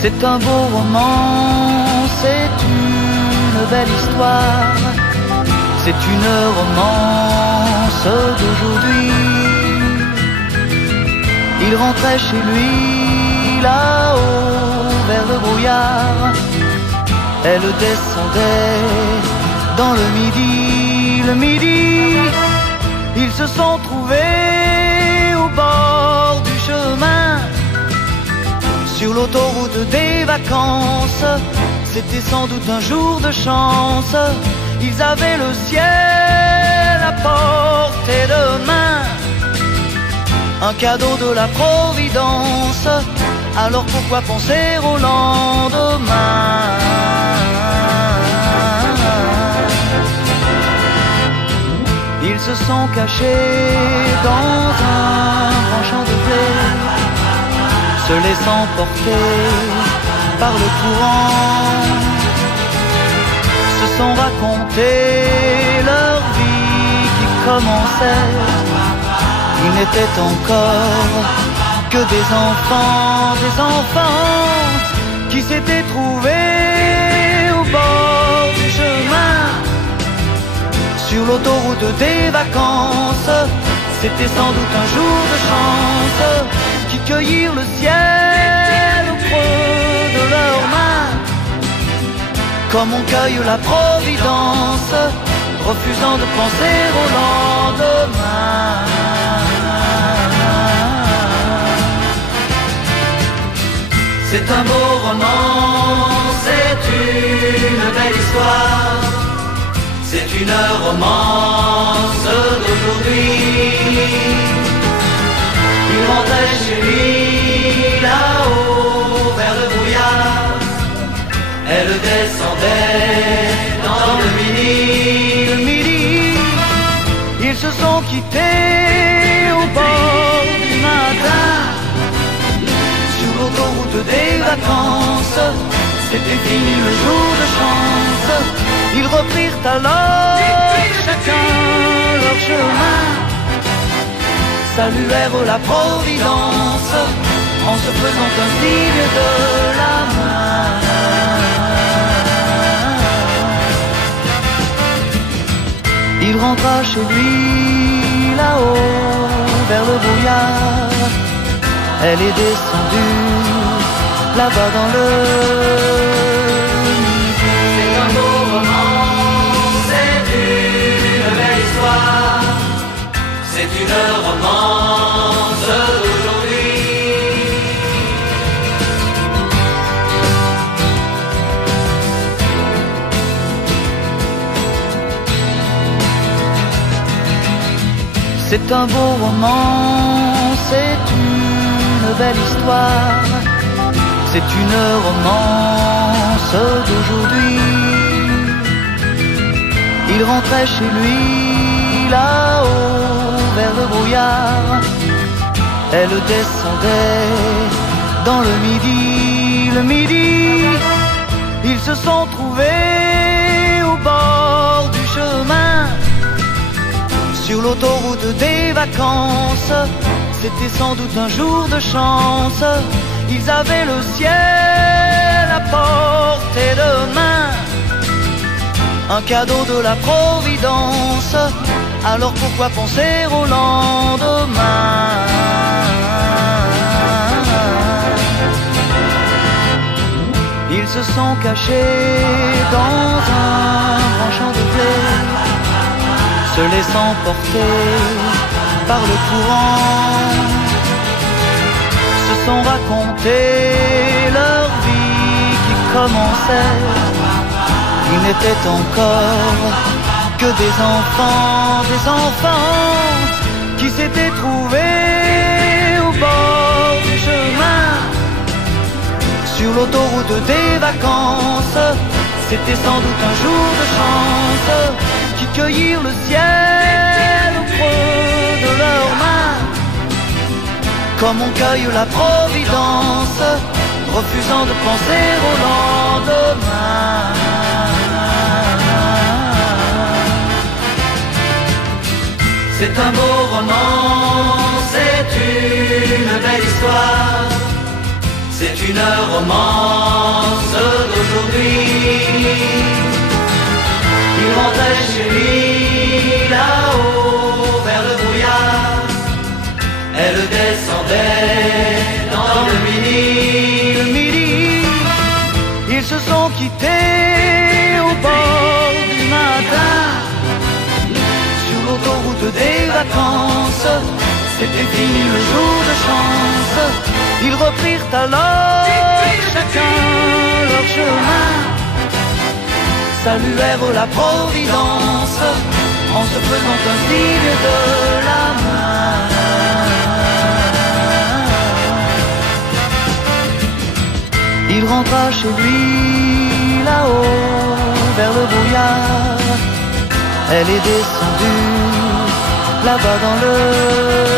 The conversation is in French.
C'est un beau roman, c'est une belle histoire, c'est une romance d'aujourd'hui. Il rentrait chez lui là-haut vers le brouillard, elle descendait dans le midi, ils se sont trouvés au bord du chemin, sur l'autoroute des vacances. C'était sans doute un jour de chance, ils avaient le ciel à portée de main, un cadeau de la Providence, alors pourquoi penser au lendemain? Ils se sont cachés dans un grand champ de blé, se laissant porter par le courant, se sont raconté leur vie qui commençait. Ils n'étaient encore que des enfants qui s'étaient trouvés au bord du chemin, sur l'autoroute des vacances. C'était sans doute un jour de chance, qui cueillirent le ciel au creux de leurs mains, comme on cueille la Providence, refusant de penser au lendemain. C'est un beau roman, c'est une belle histoire, c'est une romance d'aujourd'hui. Il rentrait chez lui là-haut vers le brouillard, elle descendait dans le midi. Ils se sont quittés au bord du matin, sur l'autoroute des vacances. C'était fini le jour de chance, ils reprirent alors chacun leur chemin, saluèrent la Providence en se faisant un signe de la main. Il rentra chez lui là-haut vers le brouillard, elle est descendue là-bas dans le midi. C'est un beau roman, c'est une belle histoire, c'est une romance d'aujourd'hui. C'est un beau roman, c'est une belle histoire, c'est une romance d'aujourd'hui. Il rentrait chez lui là-haut vers le brouillard, elle descendait dans le midi. Ils se sont trouvés au bord du chemin, sur l'autoroute des vacances. C'était sans doute un jour de chance, ils avaient le ciel à portée de main, un cadeau de la Providence, alors pourquoi penser au lendemain? Ils se sont cachés dans un grand champ de blé, se laissant porter par le courant, se sont raconté leur vie qui commençait. Ils n'étaient encore que des enfants qui s'étaient trouvés au bord du chemin, sur l'autoroute des vacances. C'était sans doute un jour de chance, qui cueillirent le ciel au creux de leurs mains, comme on cueille la Providence, refusant de penser au lendemain. C'est un beau roman, c'est une belle histoire, c'est c'est une romance d'aujourd'hui. Il rentrait chez lui là-haut vers le brouillard. Elle descendait dans le midi. Ils se sont quittés au bord du matin, sur l'autoroute des vacances. C'était fini le jour de chance. Ils reprirent alors chacun leur chemin, saluèrent la Providence en se faisant un signe de la main. Il rentra chez lui là-haut vers le brouillard. Elle est descendue là-bas dans le